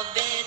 love it.